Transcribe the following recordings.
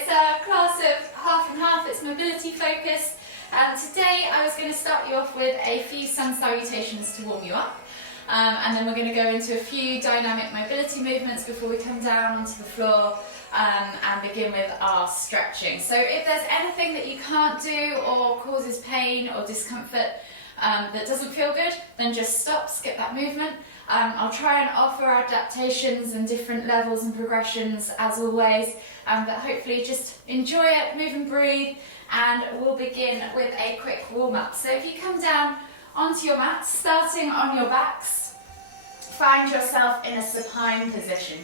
it's a class of half and half, it's mobility focused. Today I was going to start you off with a few sun salutations to warm you up. And then we're going to go into a few dynamic mobility movements before we come down onto the floor and begin with our stretching. So if there's anything that you can't do or causes pain or discomfort that doesn't feel good, then just stop, skip that movement. I'll try and offer adaptations and different levels and progressions as always, but hopefully just enjoy it, move and breathe, and we'll begin with a quick warm-up. So if you come down onto your mat, starting on your backs, find yourself in a supine position.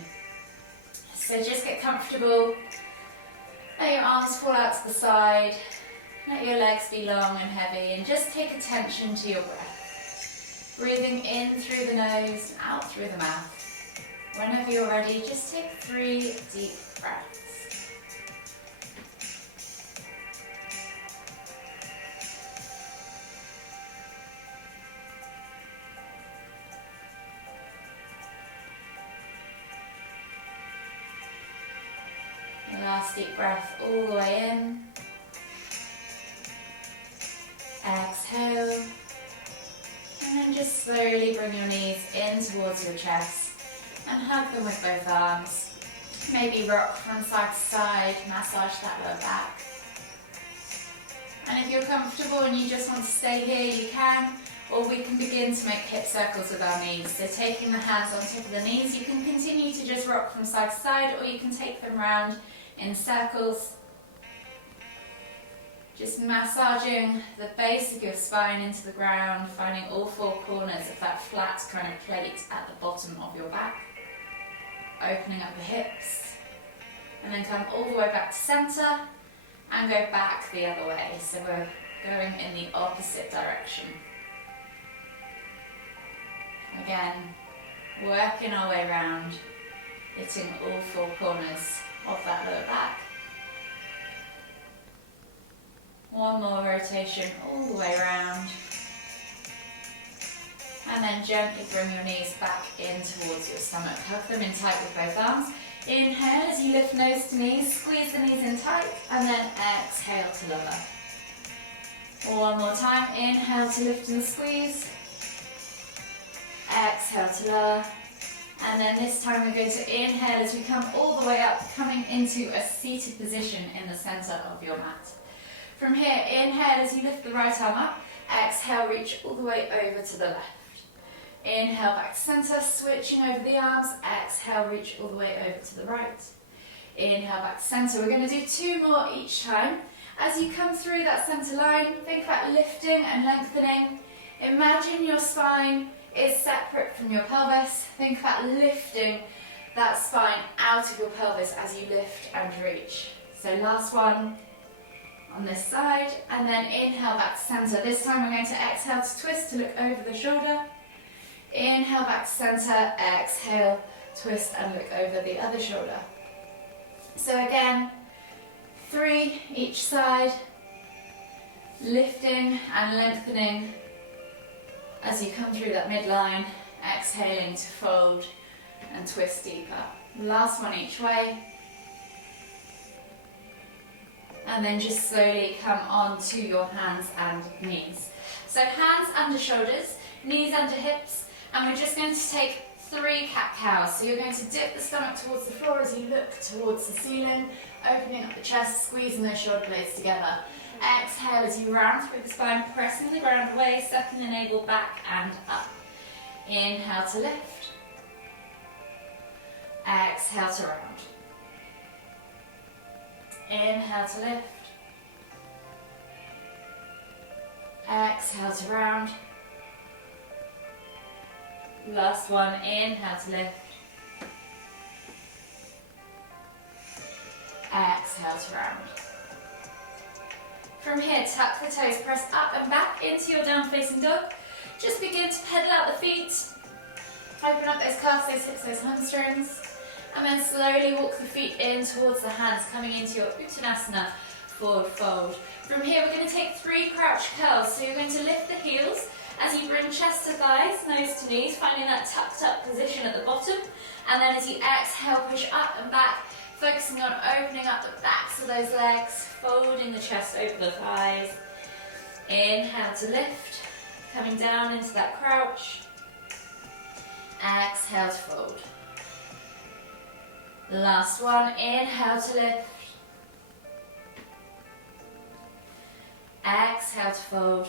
So just get comfortable, let your arms fall out to the side, let your legs be long and heavy, and just take attention to your breath. Breathing in through the nose and out through the mouth. Whenever you're ready, just take 3 deep breaths. Last deep breath all the way in. Exhale. And then just slowly bring your knees in towards your chest and hug them with both arms. Maybe rock from side to side, massage that lower back. And if you're comfortable and you just want to stay here, you can, or we can begin to make hip circles with our knees. So taking the hands on top of the knees, you can continue to just rock from side to side, or you can take them round in circles. Just massaging the base of your spine into the ground, finding all 4 corners of that flat kind of plate at the bottom of your back. Opening up the hips, and then come all the way back to centre and go back the other way. So we're going in the opposite direction. Again, working our way around, hitting all 4 corners of that lower back. One more rotation all the way around. And then gently bring your knees back in towards your stomach. Hug them in tight with both arms. Inhale as you lift nose to knees, squeeze the knees in tight, and then exhale to lower. One more time, inhale to lift and squeeze. Exhale to lower. And then this time we're going to inhale as we come all the way up, coming into a seated position in the centre of your mat. From here, inhale as you lift the right arm up, exhale, reach all the way over to the left. Inhale back to centre, switching over the arms, exhale, reach all the way over to the right. Inhale back to centre. We're going to do 2 more each time. As you come through that centre line, think about lifting and lengthening. Imagine your spine is separate from your pelvis. Think about lifting that spine out of your pelvis as you lift and reach. So last one on this side, and then inhale back to centre. This time we're going to exhale to twist to look over the shoulder. Inhale back to centre, exhale, twist and look over the other shoulder. So again, 3 each side, lifting and lengthening as you come through that midline, exhaling to fold and twist deeper. Last one each way. And then just slowly come on to your hands and knees. So hands under shoulders, knees under hips, and we're just going to take 3 cat-cows. So you're going to dip the stomach towards the floor as you look towards the ceiling, opening up the chest, squeezing those shoulder blades together. Exhale as you round through the spine, pressing the ground away, sucking the navel back and up. Inhale to lift. Exhale to round. Inhale to lift. Exhale to round. Last one, inhale to lift. Exhale to round. From here, tuck the toes, press up and back into your down facing dog. Just begin to pedal out the feet. Open up those calves, those hips, those hamstrings. And then slowly walk the feet in towards the hands, coming into your Uttanasana forward fold. From here, we're going to take 3 crouch curls. So you're going to lift the heels as you bring chest to thighs, nose to knees, finding that tucked up position at the bottom. And then as you exhale, push up and back, Focusing on opening up the backs of those legs, folding the chest over the thighs. Inhale to lift, coming down into that crouch. Exhale to fold. Last one, inhale to lift. Exhale to fold.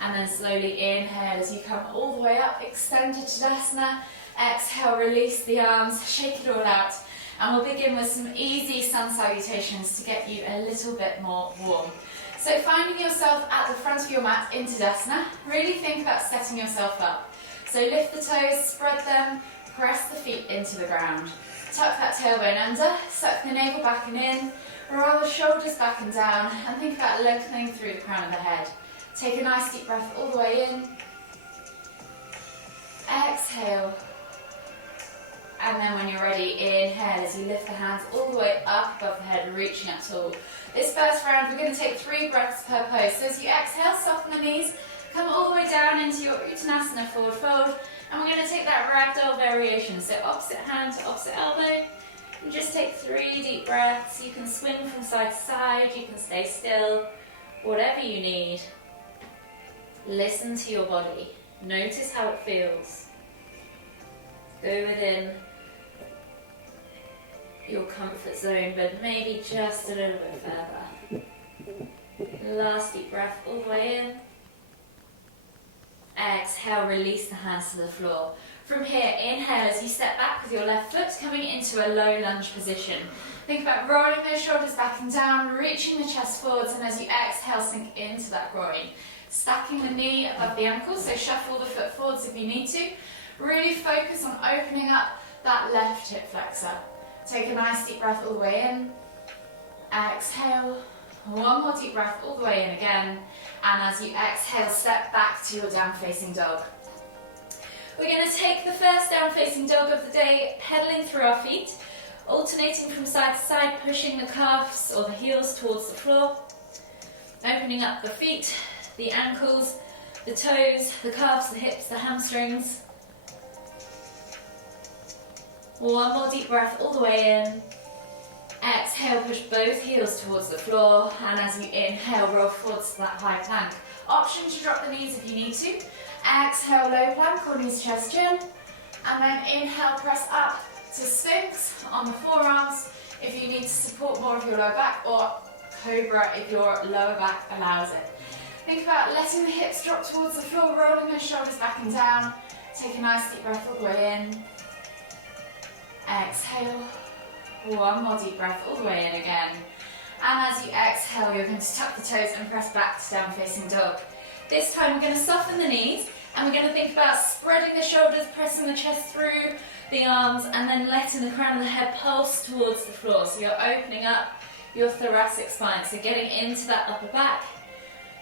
And then slowly inhale as you come all the way up, extended Tadasana. Exhale, release the arms, shake it all out. And we'll begin with some easy sun salutations to get you a little bit more warm. So finding yourself at the front of your mat in Tadasana, really think about setting yourself up. So lift the toes, spread them, press the feet into the ground. Tuck that tailbone under, suck the navel back and in, roll the shoulders back and down, and think about lengthening through the crown of the head. Take a nice deep breath all the way in. Exhale. And then when you're ready, inhale as you lift the hands all the way up above the head, reaching up tall. This first round, we're going to take 3 breaths per pose. So as you exhale, soften the knees, come all the way down into your Uttanasana forward fold. And we're going to take that ragdoll variation. So opposite hand to opposite elbow. And just take 3 deep breaths. You can swing from side to side, you can stay still, whatever you need. Listen to your body. Notice how it feels. Go within your comfort zone, but maybe just a little bit further. Last deep breath all the way in. Exhale, release the hands to the floor. From here, inhale as you step back with your left foot, coming into a low lunge position. Think about rolling those shoulders back and down, reaching the chest forwards, and as you exhale, sink into that groin. Stacking the knee above the ankle, so shuffle the foot forwards if you need to. Really focus on opening up that left hip flexor. Take a nice deep breath all the way in. Exhale. One more deep breath all the way in again. And as you exhale, step back to your down facing dog. We're going to take the first down facing dog of the day, pedaling through our feet, alternating from side to side, pushing the calves or the heels towards the floor, opening up the feet, the ankles, the toes, the calves, the hips, the hamstrings. One more deep breath all the way in. Exhale, push both heels towards the floor, and as you inhale, roll forwards to that high plank. Option to drop the knees if you need to. Exhale, low plank or knees, chest, chin. And then inhale, press up to Sphinx on the forearms if you need to support more of your lower back, or Cobra if your lower back allows it. Think about letting the hips drop towards the floor, rolling those shoulders back and down. Take a nice deep breath all the way in. Exhale. One more deep breath all the way in again. And as you exhale, you're going to tuck the toes and press back to down facing dog. This time we're going to soften the knees and we're going to think about spreading the shoulders, pressing the chest through the arms, and then letting the crown of the head pulse towards the floor. So you're opening up your thoracic spine, so getting into that upper back,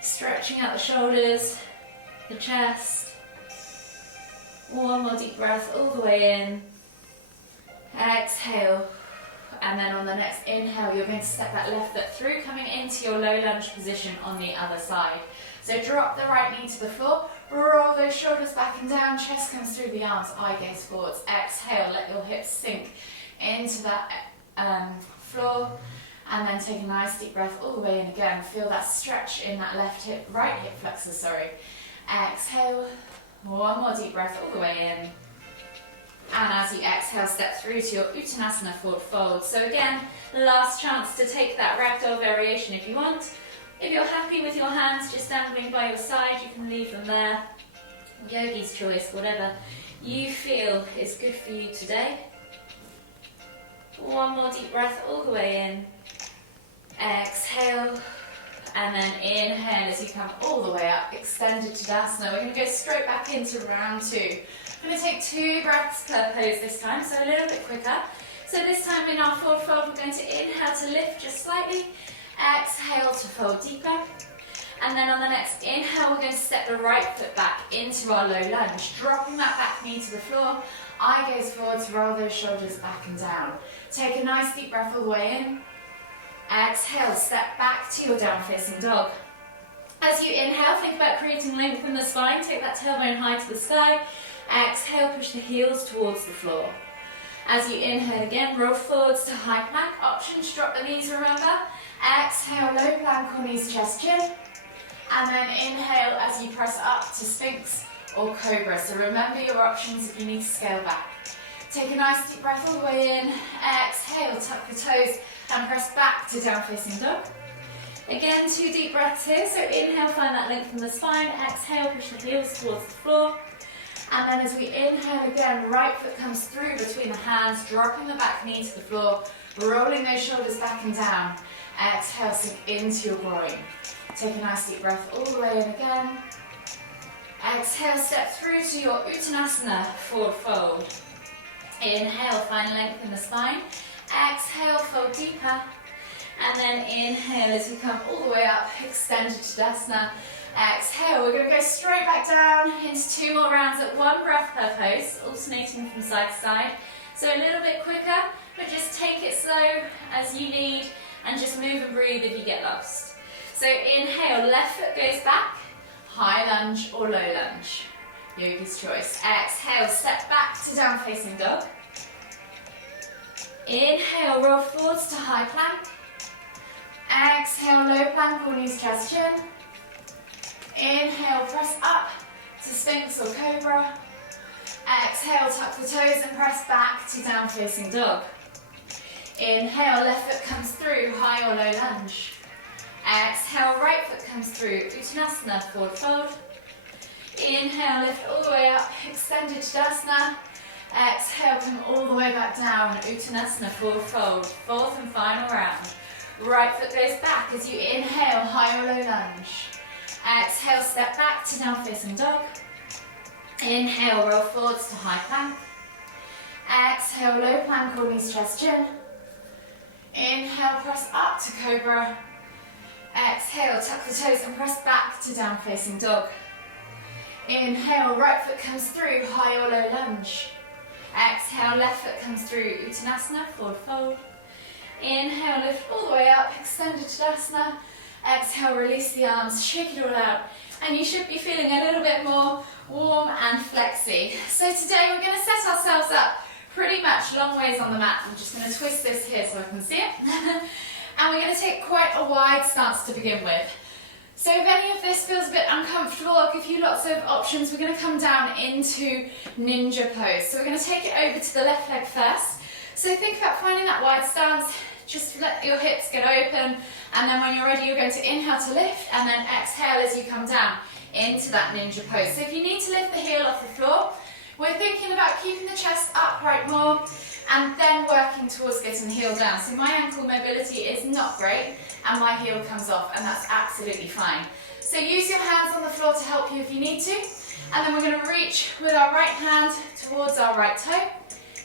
stretching out the shoulders, the chest. One more deep breath all the way in. Exhale. And then on the next inhale, you're going to step that left foot through, coming into your low lunge position on the other side. So drop the right knee to the floor, roll those shoulders back and down, chest comes through the arms, eye gaze forwards. Exhale, let your hips sink into that floor, and then take a nice deep breath all the way in again. Feel that stretch in that right hip flexor, sorry. Exhale, one more deep breath all the way in. And as you exhale, step through to your Uttanasana forward fold. So again, last chance to take that ragdoll variation if you want. If you're happy with your hands just dangling by your side, you can leave them there. Yogi's choice, whatever you feel is good for you today. One more deep breath all the way in. Exhale. And then inhale as you come all the way up, extended Tadasana. We're going to go straight back into round 2. I'm going to take 2 breaths per pose this time, so a little bit quicker. So this time in our forward fold, we're going to inhale to lift just slightly, exhale to fold deeper. And then on the next inhale, we're going to step the right foot back into our low lunge, dropping that back knee to the floor, eye gaze forwards, roll those shoulders back and down. Take a nice deep breath all the way in. Exhale, step back to your down facing dog. As you inhale, think about creating length in the spine, take that tailbone high to the sky. Exhale, push the heels towards the floor. As you inhale again, roll forwards to high plank. Options, drop the knees, remember. Exhale, low plank or knees, chest, chin. And then inhale as you press up to Sphinx or Cobra. So remember your options if you need to scale back. Take a nice deep breath all the way in. Exhale, tuck the toes and press back to down facing dog. Again, 2 deep breaths here. So inhale, find that length from the spine. Exhale, push the heels towards the floor. And then as we inhale again, right foot comes through between the hands, dropping the back knee to the floor, rolling those shoulders back and down. Exhale, sink into your groin. Take a nice deep breath all the way in again. Exhale, step through to your Uttanasana, forward fold. Inhale, find length in the spine. Exhale, fold deeper. And then inhale as you come all the way up, extended Tadasana. Exhale, we're going to go straight back down into 2 more rounds at 1 breath per pose, alternating from side to side. So a little bit quicker, but just take it slow as you need and just move and breathe if you get lost. So inhale, left foot goes back, high lunge or low lunge, yogi's choice. Exhale, step back to down facing dog. Inhale, roll forwards to high plank. Exhale, low plank or knees, chest, chin. Inhale, press up to Sphinx or Cobra. Exhale, tuck the toes and press back to down facing dog. Inhale, left foot comes through, high or low lunge. Exhale, right foot comes through, Uttanasana, forward fold. Inhale, lift all the way up, extended Tadasana. Exhale, come all the way back down, Uttanasana, forward fold. 4th and final round. Right foot goes back as you inhale, high or low lunge. Exhale, step back to down facing dog. Inhale, roll forwards to high plank. Exhale, low plank or knees, chest, chin. Inhale, press up to Cobra. Exhale, tuck the toes and press back to down facing dog. Inhale, right foot comes through, high or low lunge. Exhale, left foot comes through, Uttanasana, forward fold. Inhale, lift all the way up, extended Tadasana. Exhale, release the arms, shake it all out. And you should be feeling a little bit more warm and flexy. So today we're going to set ourselves up pretty much long ways on the mat. I'm just going to twist this here so I can see it. And we're going to take quite a wide stance to begin with. So if any of this feels a bit uncomfortable, I'll give you lots of options. We're going to come down into ninja pose. So we're going to take it over to the left leg first. So think about finding that wide stance. Just let your hips get open, and then when you're ready, you're going to inhale to lift, and then exhale as you come down into that ninja pose. So if you need to lift the heel off the floor, we're thinking about keeping the chest upright more, and then working towards getting the heel down. So my ankle mobility is not great, and my heel comes off, and that's absolutely fine. So use your hands on the floor to help you if you need to, and then we're going to reach with our right hand towards our right toe,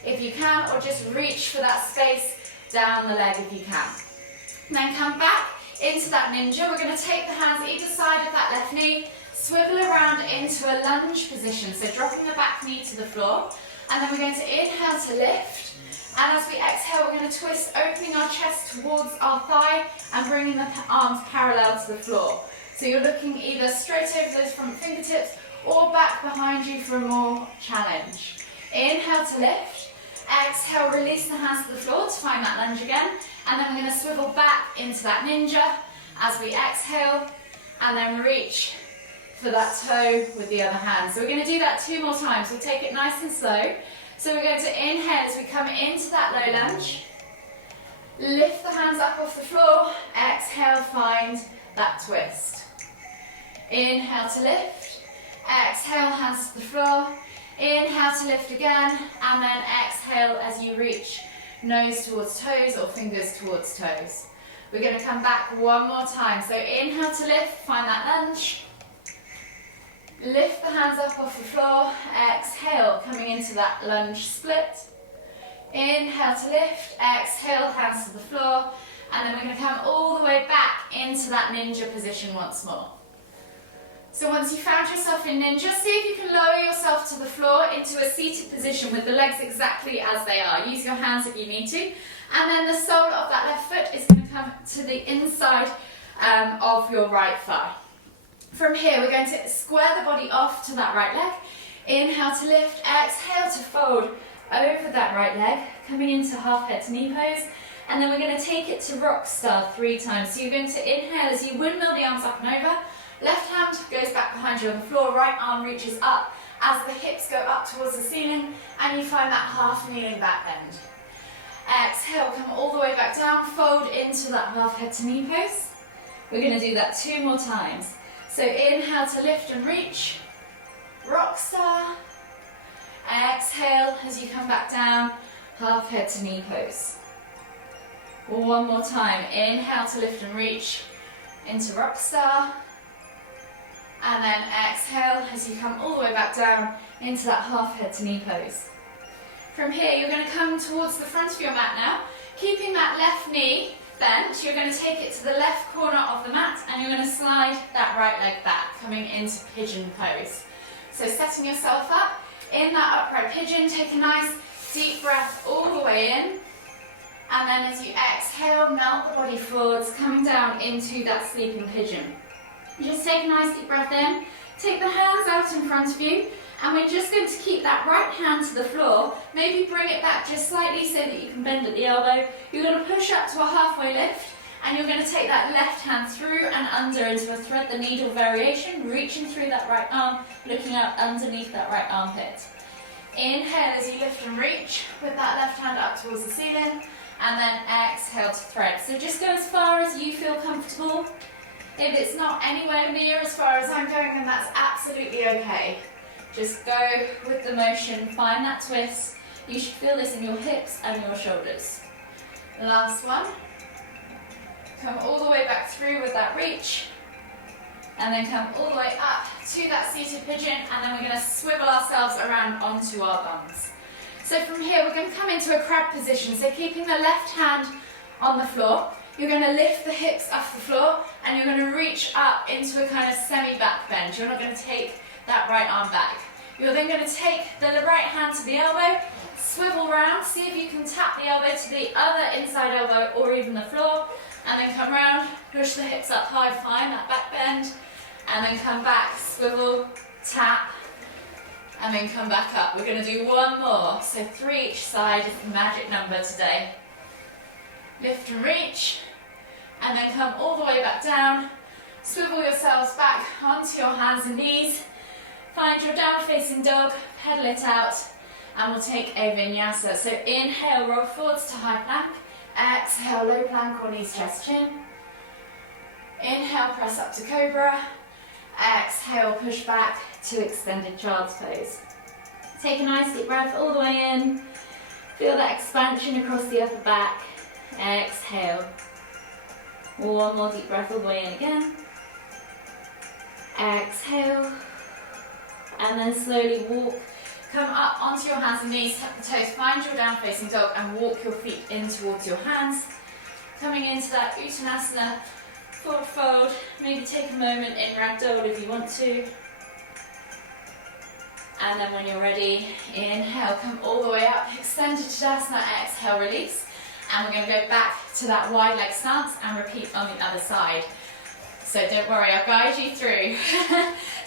if you can, or just reach for that space down the leg if you can. Then come back into that ninja. We're going to take the hands either side of that left knee, swivel around into a lunge position, so dropping the back knee to the floor, and then we're going to inhale to lift, and as we exhale we're going to twist, opening our chest towards our thigh and bringing the arms parallel to the floor. So you're looking either straight over those front fingertips or back behind you for a more challenge. Inhale to lift. Exhale, release the hands to the floor to find that lunge again, and then we're going to swivel back into that ninja as we exhale, and then reach for that toe with the other hand. So we're going to do that 2 more times. We'll take it nice and slow. So we're going to inhale as we come into that low lunge, lift the hands up off the floor, exhale, find that twist. Inhale to lift, exhale, hands to the floor. Inhale to lift again, and then exhale as you reach nose towards toes or fingers towards toes. We're going to come back 1 more time. So inhale to lift, find that lunge. Lift the hands up off the floor. Exhale, coming into that lunge split. Inhale to lift, exhale, hands to the floor. And then we're going to come all the way back into that ninja position once more. So once you've found yourself in ninja, see if you can lower yourself to the floor into a seated position with the legs exactly as they are. Use your hands if you need to. And then the sole of that left foot is going to come to the inside of your right thigh. From here, we're going to square the body off to that right leg. Inhale to lift, exhale to fold over that right leg, coming into half head to knee pose, and then we're going to take it to rock star 3 times. So you're going to inhale as you windmill the arms up and over, left hand goes back behind you on the floor, right arm reaches up as the hips go up towards the ceiling, and you find that half kneeling back bend. Exhale, come all the way back down, fold into that half head to knee pose. We're going to do that 2 more times. So inhale to lift and reach, rock star. Exhale as you come back down, half head to knee pose. 1 more time, inhale to lift and reach into rock star. And then exhale as you come all the way back down into that half head to knee pose. From here, you're going to come towards the front of your mat now. Keeping that left knee bent, you're going to take it to the left corner of the mat and you're going to slide that right leg back, coming into pigeon pose. So setting yourself up in that upright pigeon, take a nice deep breath all the way in. And then as you exhale, melt the body forwards, coming down into that sleeping pigeon. Just take a nice deep breath in, take the hands out in front of you, and we're just going to keep that right hand to the floor, maybe bring it back just slightly so that you can bend at the elbow. You're going to push up to a halfway lift, and you're going to take that left hand through and under into a thread the needle variation, reaching through that right arm, looking up underneath that right armpit. Inhale as you lift and reach with that left hand up towards the ceiling, and then exhale to thread. So just go as far as you feel comfortable. If it's not anywhere near as far as I'm going, then that's absolutely okay. Just go with the motion, find that twist. You should feel this in your hips and your shoulders. Last one. Come all the way back through with that reach, and then come all the way up to that seated pigeon, and then we're going to swivel ourselves around onto our bums. So from here, we're going to come into a crab position. So keeping the left hand on the floor, you're going to lift the hips off the floor, and you're going to reach up into a kind of semi-back bend. You're not going to take that right arm back. You're then going to take the right hand to the elbow, swivel round, see if you can tap the elbow to the other inside elbow or even the floor, and then come round, push the hips up high, find that back bend, and then come back, swivel, tap, and then come back up. We're going to do 1 more, so 3 each side is the magic number today. Lift and reach, and then come all the way back down, swivel yourselves back onto your hands and knees, find your down facing dog, pedal it out, and we'll take a vinyasa. So inhale, roll forwards to high plank, exhale, low plank or knees, chest, chin. Inhale, press up to cobra, exhale, push back to extended child's pose. Take a nice deep breath all the way in, feel that expansion across the upper back, exhale. 1 more deep breath all the way in again, exhale, and then slowly walk, come up onto your hands and knees, tuck the toes, find your down facing dog and walk your feet in towards your hands. Coming into that Uttanasana, forward fold, maybe take a moment in ragdoll if you want to. And then when you're ready, inhale, come all the way up, extended Tadasana, exhale, release. And we're going to go back to that wide leg stance and repeat on the other side. So don't worry, I'll guide you through.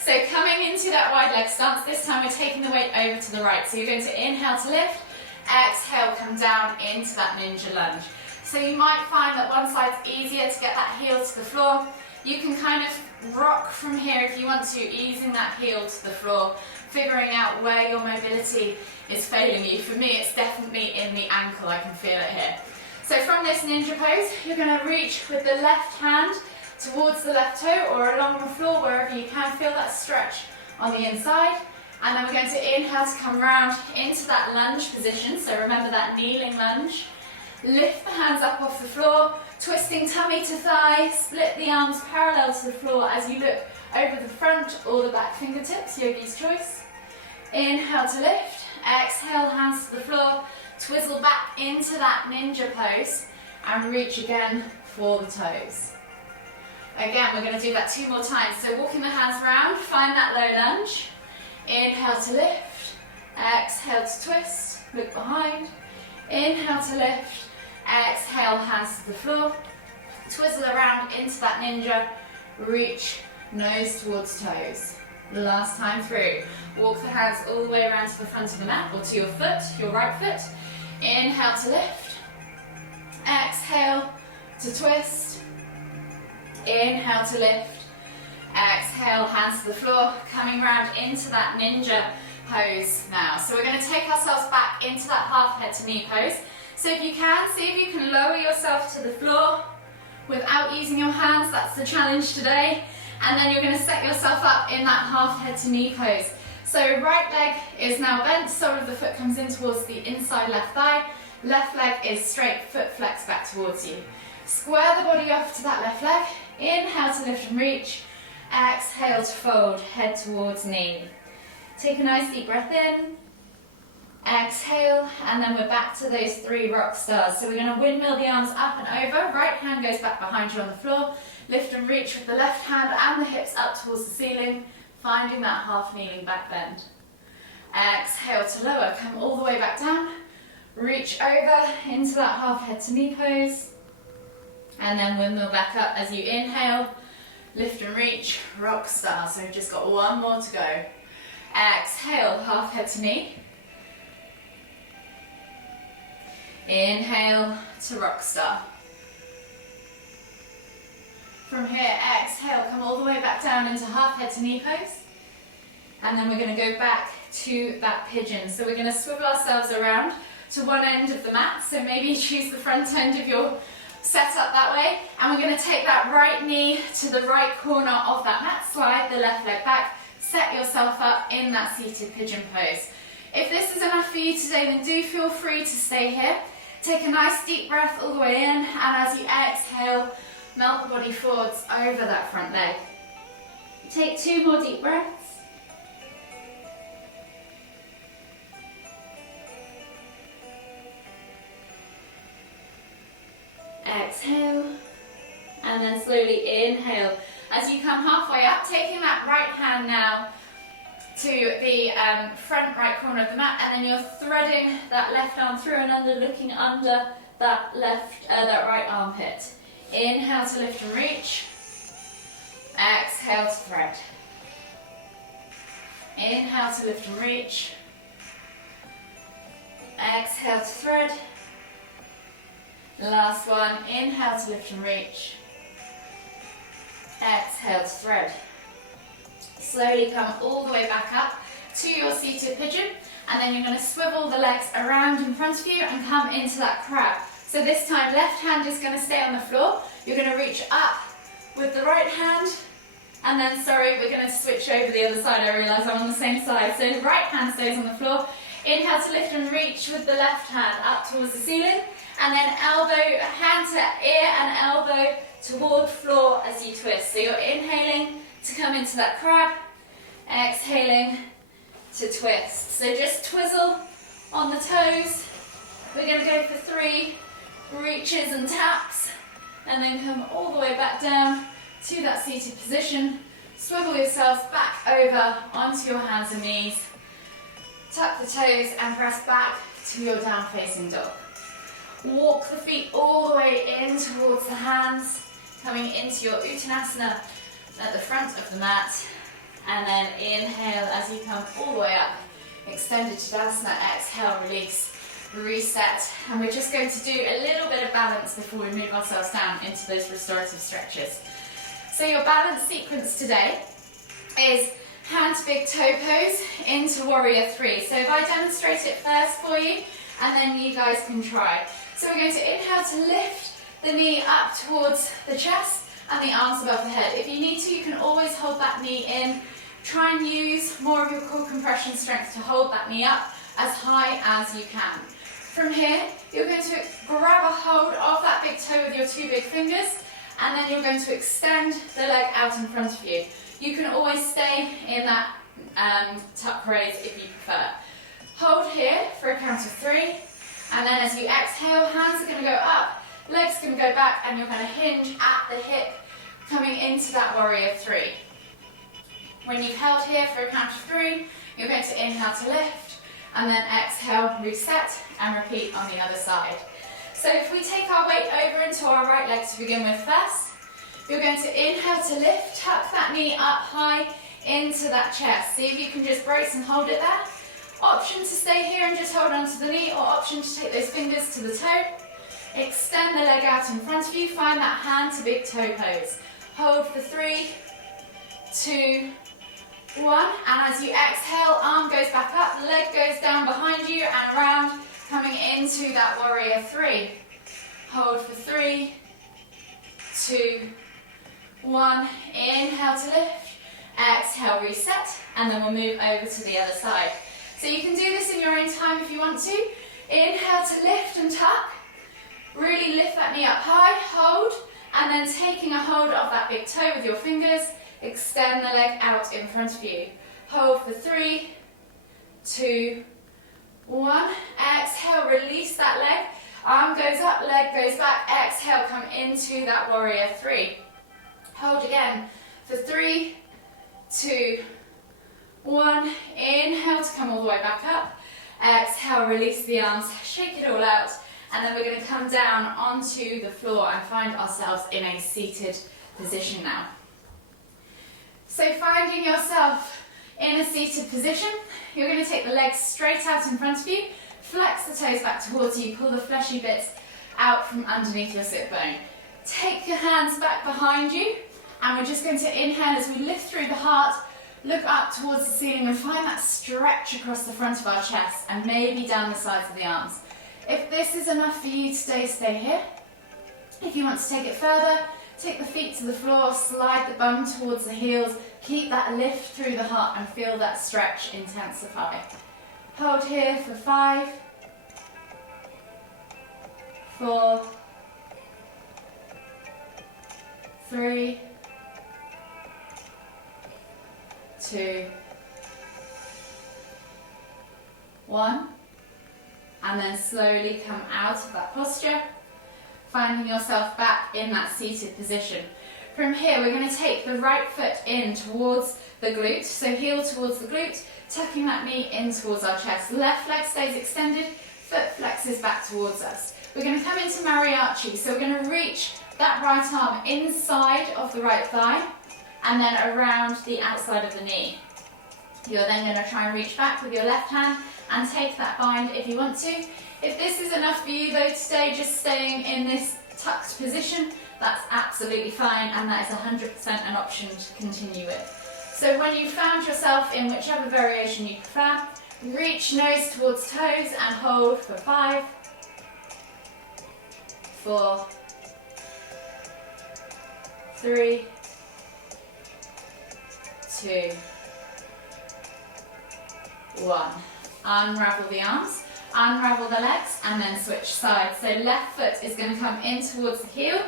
So coming into that wide leg stance, this time we're taking the weight over to the right. So you're going to inhale to lift, exhale, come down into that ninja lunge. So you might find that one side's easier to get that heel to the floor. You can kind of rock from here if you want to, easing that heel to the floor, figuring out where your mobility is failing you. For me, it's definitely in the ankle, I can feel it here. So from this ninja pose, you're going to reach with the left hand towards the left toe or along the floor wherever you can, feel that stretch on the inside. And then we're going to inhale to come round into that lunge position. So remember that kneeling lunge. Lift the hands up off the floor, twisting tummy to thigh, split the arms parallel to the floor as you look over the front or the back fingertips, yogi's choice. Inhale to lift, exhale, hands to the floor, twizzle back into that ninja pose and reach again for the toes. Again, we're going to do that 2 more times. So walking the hands round, find that low lunge. Inhale to lift, exhale to twist, look behind. Inhale to lift, exhale, hands to the floor. Twizzle around into that ninja, reach, nose towards toes. Last time through. Walk the hands all the way around to the front of the mat or to your foot, your right foot. Inhale to lift. Exhale to twist. Inhale to lift. Exhale, hands to the floor, coming round into that ninja pose now. So we're going to take ourselves back into that half head to knee pose. So if you can, see if you can lower yourself to the floor without using your hands. That's the challenge today. And then you're going to set yourself up in that half head to knee pose. So right leg is now bent, sole of the foot comes in towards the inside left thigh. Left leg is straight, foot flex back towards you. Square the body off to that left leg. Inhale to lift and reach. Exhale to fold, head towards knee. Take a nice deep breath in. Exhale, and then we're back to those 3 rock stars. So we're going to windmill the arms up and over. Right hand goes back behind you on the floor. Lift and reach with the left hand and the hips up towards the ceiling, finding that half kneeling back bend. Exhale to lower, come all the way back down. Reach over into that half head to knee pose. And then windmill back up as you inhale. Lift and reach, rock star. So we've just got 1 more to go. Exhale, half head to knee. Inhale to rock star. From here, exhale, come all the way back down into half head to knee pose. And then we're going to go back to that pigeon. So we're going to swivel ourselves around to one end of the mat. So maybe choose the front end of your setup that way. And we're going to take that right knee to the right corner of that mat. Slide the left leg back. Set yourself up in that seated pigeon pose. If this is enough for you today, then do feel free to stay here. Take a nice deep breath all the way in, and as you exhale, melt the body forwards over that front leg. Take 2 more deep breaths. Exhale, and then slowly inhale. As you come halfway up, taking that right hand now to the front right corner of the mat, and then you're threading that left arm through and under, looking under that that right armpit. Inhale to lift and reach. Exhale to thread. Inhale to lift and reach. Exhale to thread. Last one. Inhale to lift and reach. Exhale to thread. Slowly come all the way back up to your seated pigeon, and then you're going to swivel the legs around in front of you and come into that crab. So this time left hand is going to stay on the floor. You're going to reach up with the right hand, and then, sorry, we're going to switch over the other side. I realise I'm on the same side. So the right hand stays on the floor. Inhale to lift and reach with the left hand up towards the ceiling, and then elbow, hand to ear and elbow toward floor as you twist. So you're inhaling to come into that crab, exhaling to twist. So just twizzle on the toes. We're going to go for 3 reaches and taps, and then come all the way back down to that seated position. Swivel yourself back over onto your hands and knees. Tuck the toes and press back to your down facing dog. Walk the feet all the way in towards the hands, coming into your Uttanasana at the front of the mat, and then inhale as you come all the way up. Extended Tadasana, exhale, release, reset, and we're just going to do a little bit of balance before we move ourselves down into those restorative stretches. So your balance sequence today is hand to big toe pose into warrior 3. So if I demonstrate it first for you, and then you guys can try. So we're going to inhale to lift the knee up towards the chest and the arms above the head. If you need to, you can always hold that knee in. Try and use more of your core compression strength to hold that knee up as high as you can. From here, you're going to grab a hold of that big toe with your 2 big fingers, and then you're going to extend the leg out in front of you. You can always stay in that tuck raise if you prefer. Hold here for a count of 3, and then as you exhale, hands are going to go up, legs are going to go back, and you're going to hinge at the hip, coming into that warrior 3. When you've held here for a count of 3, you're going to inhale to lift, and then exhale, reset, and repeat on the other side. So if we take our weight over into our right leg to begin with first, you're going to inhale to lift, tuck that knee up high into that chest. See if you can just brace and hold it there. Option to stay here and just hold onto the knee, or option to take those fingers to the toe. Extend the leg out in front of you. Find that hand to big toe pose. Hold for 3, 2, 1. And as you exhale, arm goes back up, leg goes down behind you and around, coming into that warrior 3. Hold for 3, 2, 1. Inhale to lift. Exhale, reset. And then we'll move over to the other side. So you can do this in your own time if you want to. Inhale to lift and tuck. Really lift that knee up high, hold, and then taking a hold of that big toe with your fingers, extend the leg out in front of you. Hold for 3, 2, 1. Exhale, release that leg. Arm goes up, leg goes back. Exhale, come into that warrior 3. Hold again for 3, 2, 1. Inhale to come all the way back up. Exhale, release the arms, shake it all out. And then we're going to come down onto the floor and find ourselves in a seated position now. So finding yourself in a seated position, you're going to take the legs straight out in front of you, flex the toes back towards you, pull the fleshy bits out from underneath your sit bone. Take your hands back behind you, and we're just going to inhale as we lift through the heart, look up towards the ceiling and find that stretch across the front of our chest and maybe down the sides of the arms. If this is enough for you today, stay here. If you want to take it further, take the feet to the floor, slide the bum towards the heels, keep that lift through the heart and feel that stretch intensify. Hold here for 5, 4, 3, 2, 1. And then slowly come out of that posture, finding yourself back in that seated position. From here, we're going to take the right foot in towards the glute, so heel towards the glute, tucking that knee in towards our chest. Left leg stays extended, foot flexes back towards us. We're going to come into mariachi, so we're going to reach that right arm inside of the right thigh, and then around the outside of the knee. You're then going to try and reach back with your left hand and take that bind if you want to. If this is enough for you though today, just staying in this tucked position, that's absolutely fine, and that is 100% an option to continue with. So when you've found yourself in whichever variation you prefer, reach nose towards toes and hold for 5, 4, 3, 2, 1. Unravel the arms, unravel the legs, and then switch sides. So left foot is going to come in towards the heel.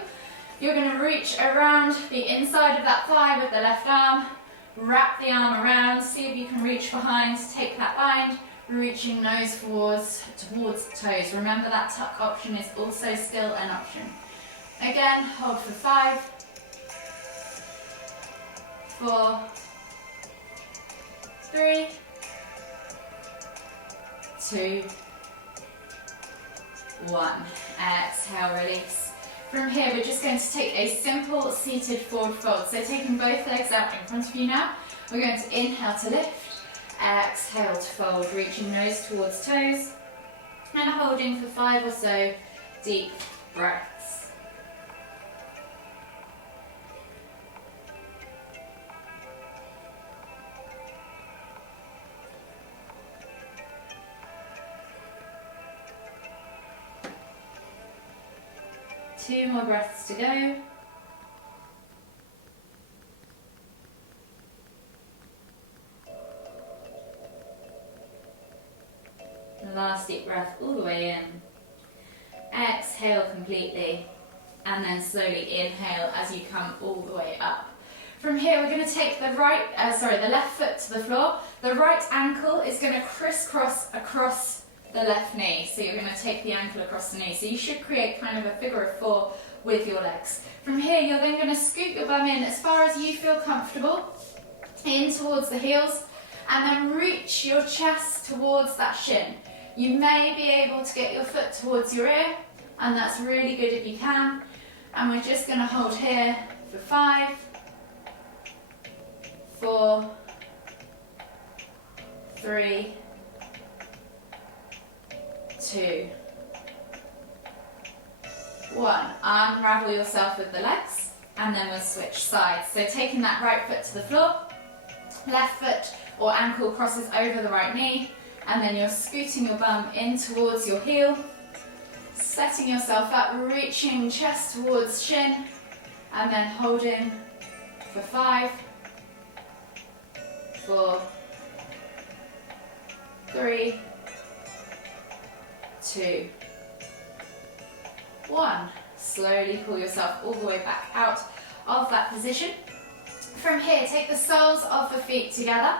You're going to reach around the inside of that thigh with the left arm, wrap the arm around, see if you can reach behind, take that bind, reaching nose towards toes. Remember that tuck option is also still an option. Again, hold for 5, 4, 3, 2, 1. Exhale, release. From here, we're just going to take a simple seated forward fold. So taking both legs out in front of you now, we're going to inhale to lift, exhale to fold, reaching nose towards toes, and holding for 5 or so deep breaths. Two more breaths to go. The last deep breath all the way in. Exhale completely, and then slowly inhale as you come all the way up. From here, we're going to take the left foot to the floor. The right ankle is going to crisscross across the left knee. So you're going to take the ankle across the knee. So you should create kind of a figure of 4 with your legs. From here, you're then going to scoot your bum in as far as you feel comfortable, in towards the heels, and then reach your chest towards that shin. You may be able to get your foot towards your ear, and that's really good if you can. And we're just going to hold here for 5, 4, 3, 2, 1. Unravel yourself with the legs, and then we'll switch sides. So taking that right foot to the floor, left foot or ankle crosses over the right knee, and then you're scooting your bum in towards your heel, setting yourself up, reaching chest towards shin, and then holding for 5, 4, 3, 2, 1. Slowly pull yourself all the way back out of that position. From here, take the soles of the feet together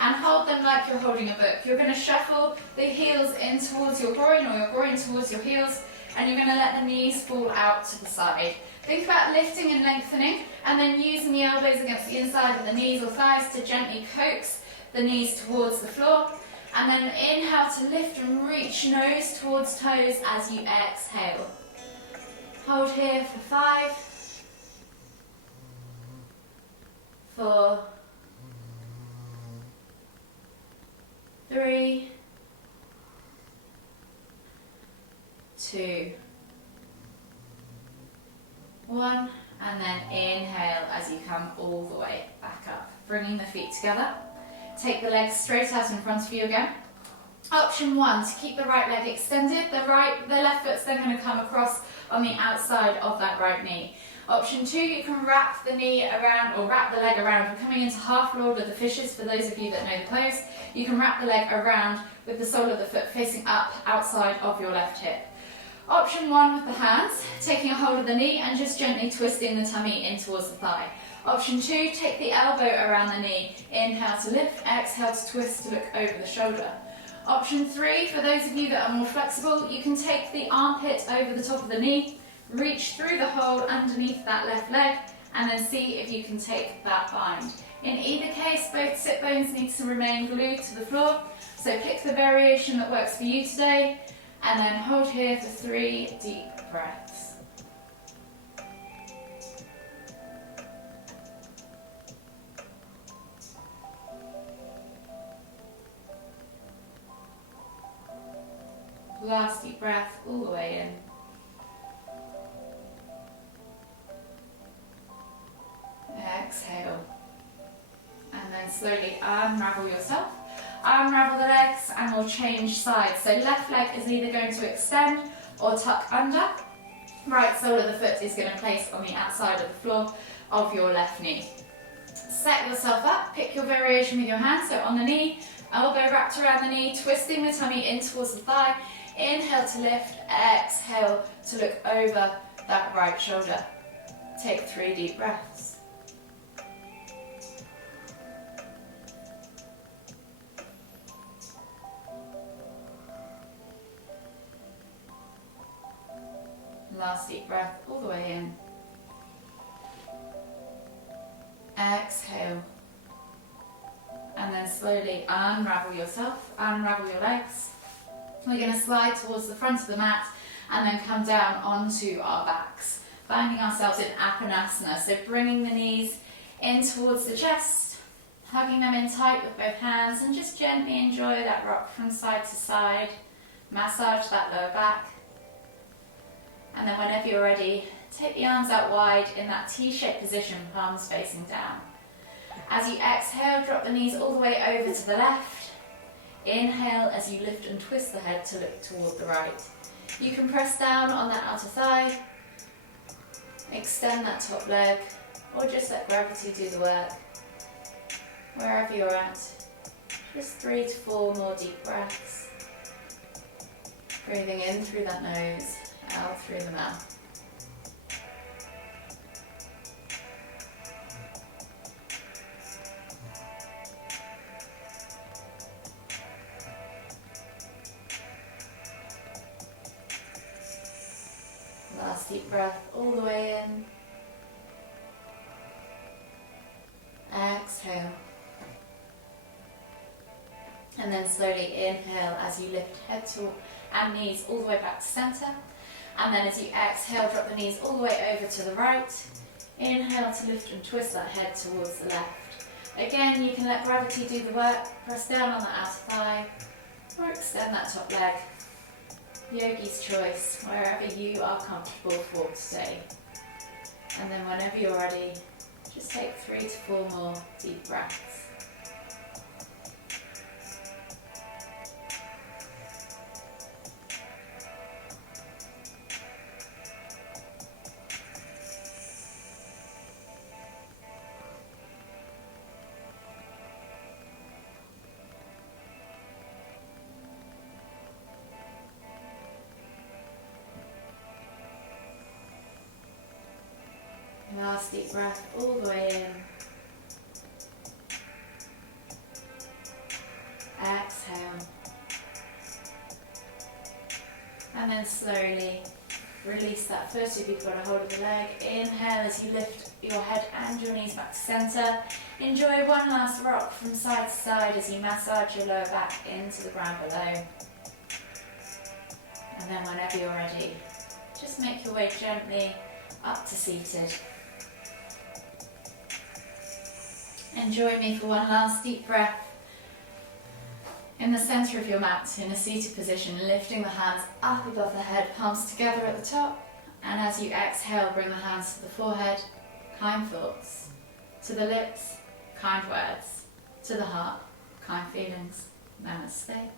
and hold them like you're holding a book. You're going to shuffle the heels in towards your groin, or your groin towards your heels, and you're going to let the knees fall out to the side. Think about lifting and lengthening, and then using the elbows against the inside of the knees or thighs to gently coax the knees towards the floor. And then inhale to lift and reach nose towards toes as you exhale. Hold here for 5, 4, 3, 2, 1, and then inhale as you come all the way back up, bringing the feet together. Take the legs straight out in front of you again. Option 1, to keep the right leg extended, the left foot's then going to come across on the outside of that right knee. Option 2, you can wrap the knee around, or wrap the leg around. We're coming into half Lord of the Fishes for those of you that know the pose. You can wrap the leg around with the sole of the foot facing up outside of your left hip. Option 1 with the hands, taking a hold of the knee and just gently twisting the tummy in towards the thigh. Option 2, take the elbow around the knee. Inhale to lift, exhale to twist to look over the shoulder. Option 3, for those of you that are more flexible, you can take the armpit over the top of the knee, reach through the hole underneath that left leg, and then see if you can take that bind. In either case, both sit bones need to remain glued to the floor, so pick the variation that works for you today, and then hold here for 3 deep breaths. Last deep breath all the way in. Exhale. And then slowly unravel yourself. Unravel the legs and we'll change sides. So left leg is either going to extend or tuck under. Right sole of the foot is going to place on the outside of the floor of your left knee. Set yourself up. Pick your variation with your hands. So on the knee, elbow wrapped around the knee, twisting the tummy in towards the thigh. Inhale to lift, exhale to look over that right shoulder. Take 3 deep breaths. Last deep breath all the way in. Exhale. And then slowly unravel yourself, unravel your legs. We're going to slide towards the front of the mat and then come down onto our backs, finding ourselves in Apanasana. So bringing the knees in towards the chest, hugging them in tight with both hands, and just gently enjoy that rock from side to side. Massage that lower back. And then whenever you're ready, take the arms out wide in that T-shaped position, palms facing down. As you exhale, drop the knees all the way over to the left. Inhale as you lift and twist the head to look toward the right. You can press down on that outer thigh, extend that top leg, or just let gravity do the work. Wherever you're at, just 3 to 4 more deep breaths. Breathing in through that nose, out through the mouth. Last deep breath all the way in. Exhale. And then slowly inhale as you lift head and knees all the way back to center. And then as you exhale, drop the knees all the way over to the right. Inhale to lift and twist that head towards the left. Again, you can let gravity do the work. Press down on the outer thigh or extend that top leg. Yogi's choice, wherever you are comfortable for today. And then whenever you're ready, just take 3 to 4 more deep breaths. Last deep breath all the way in. Exhale. And then slowly release that foot if you've got a hold of the leg. Inhale as you lift your head and your knees back to centre. Enjoy one last rock from side to side as you massage your lower back into the ground below. And then whenever you're ready, just make your way gently up to seated. And join me for one last deep breath. In the centre of your mat, in a seated position, lifting the hands up above the head, palms together at the top. And as you exhale, bring the hands to the forehead, kind thoughts. To the lips, kind words. To the heart, kind feelings. Namaste.